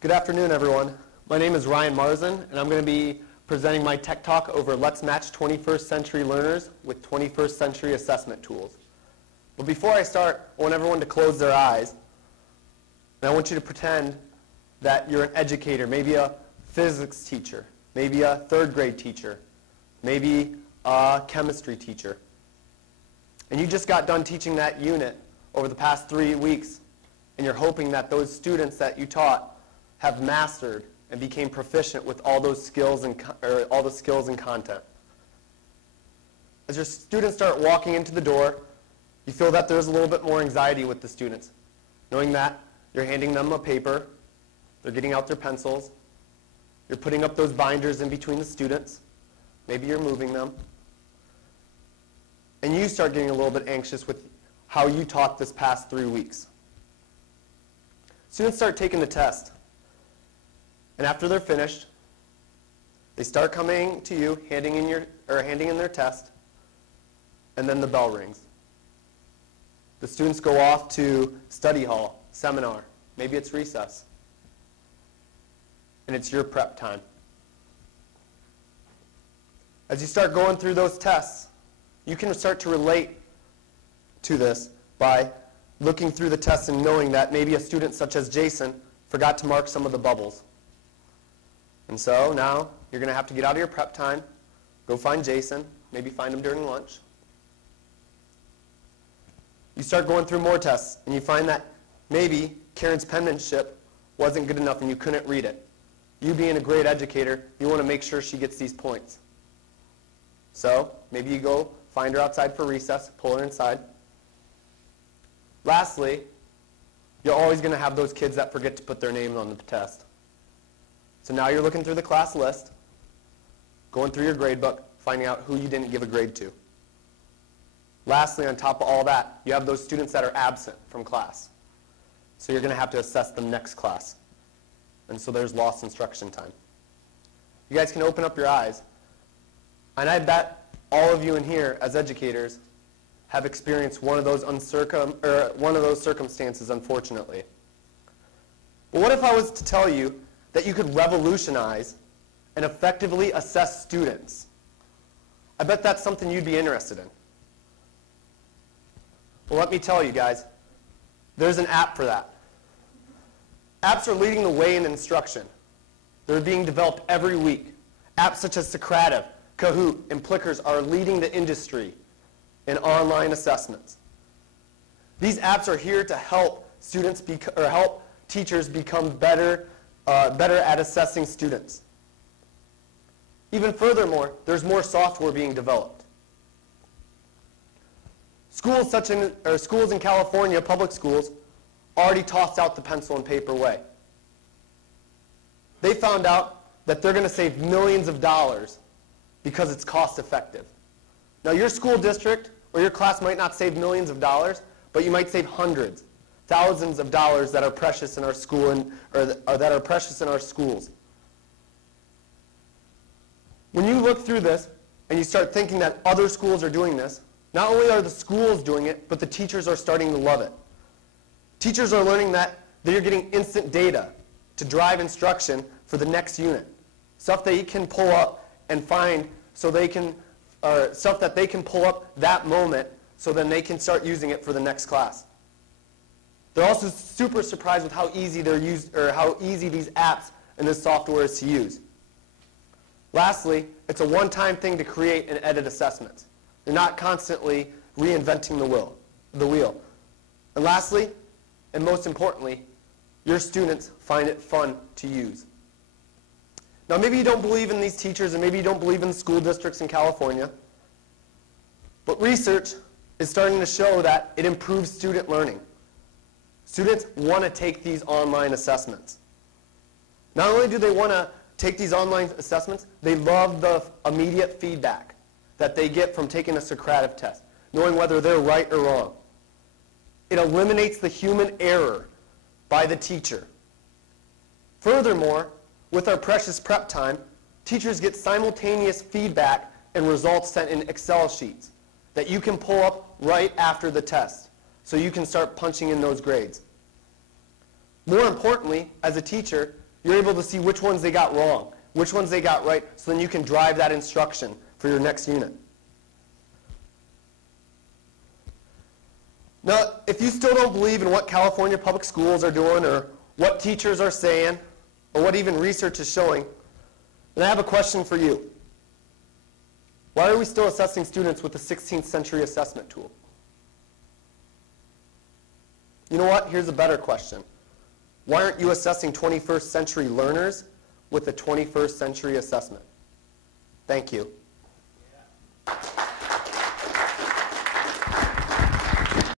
Good afternoon, everyone. My name is Ryan Marzen, and I'm going to be presenting my tech talk over Let's Match 21st Century Learners with 21st Century Assessment Tools. But before I start, I want everyone to close their eyes, and I want you to pretend that you're an educator, maybe a physics teacher, maybe a third grade teacher, maybe a chemistry teacher. And you just got done teaching that unit over the past 3 weeks, and you're hoping that those students that you taught have mastered and became proficient with all those skills and all the skills and content. As your students start walking into the door, you feel that there's a little bit more anxiety with the students, knowing that you're handing them a paper, they're getting out their pencils, you're putting up those binders in between the students, maybe you're moving them, and you start getting a little bit anxious with how you taught this past 3 weeks. Students start taking the test. And after they're finished, they start coming to you, handing in their test, and then the bell rings. The students go off to study hall, seminar, maybe it's recess, and it's your prep time. As you start going through those tests, you can start to relate to this by looking through the tests and knowing that maybe a student such as Jason forgot to mark some of the bubbles. And so now you're going to have to get out of your prep time, go find Jason, maybe find him during lunch. You start going through more tests, and you find that maybe Karen's penmanship wasn't good enough and you couldn't read it. You being a great educator, you want to make sure she gets these points. So maybe you go find her outside for recess, pull her inside. Lastly, you're always going to have those kids that forget to put their name on the test. So now you're looking through the class list, going through your grade book, finding out who you didn't give a grade to. Lastly, on top of all that, you have those students that are absent from class. So you're going to have to assess them next class. And so there's lost instruction time. You guys can open up your eyes. And I bet all of you in here as educators have experienced one of those circumstances, unfortunately. But what if I was to tell you that you could revolutionize and effectively assess students? I bet that's something you'd be interested in. Well, let me tell you guys, there's an app for that. Apps are leading the way in instruction. They're being developed every week. Apps such as Socrative, Kahoot, and Plickers are leading the industry in online assessments. These apps are here to help students help teachers become better at assessing students. Even furthermore, there's more software being developed. Schools in California, public schools, already tossed out the pencil and paper way. They found out that they're going to save millions of dollars because it's cost effective. Now your school district or your class might not save millions of dollars, but you might save hundreds, thousands of dollars that are precious in our school or that are precious in our schools. When you look through this and you start thinking that other schools are doing this, not only are the schools doing it, but the teachers are starting to love it. Teachers are learning that they're getting instant data to drive instruction for the next unit. Stuff they can pull up and find so they can, stuff that they can pull up that moment so then they can start using it for the next class. They're also super surprised with how easy these apps and this software is to use. Lastly, it's a one-time thing to create and edit assessments. You're not constantly reinventing the wheel. And lastly, and most importantly, your students find it fun to use. Now maybe you don't believe in these teachers and maybe you don't believe in school districts in California, but research is starting to show that it improves student learning. Students want to take these online assessments. Not only do they want to take these online assessments, they love the immediate feedback that they get from taking a Socrative test, knowing whether they're right or wrong. It eliminates the human error by the teacher. Furthermore, with our precious prep time, teachers get simultaneous feedback and results sent in Excel sheets that you can pull up right after the test, so you can start punching in those grades. More importantly, as a teacher, You're able to see which ones they got wrong, which ones they got right, so then you can drive that instruction for your next unit. Now, if you still don't believe in what California public schools are doing, or what teachers are saying, or what even research is showing, then I have a question for you. Why are we still assessing students with the 16th century assessment tool? You know what? Here's a better question. Why aren't you assessing 21st century learners with the 21st century assessment? Thank you.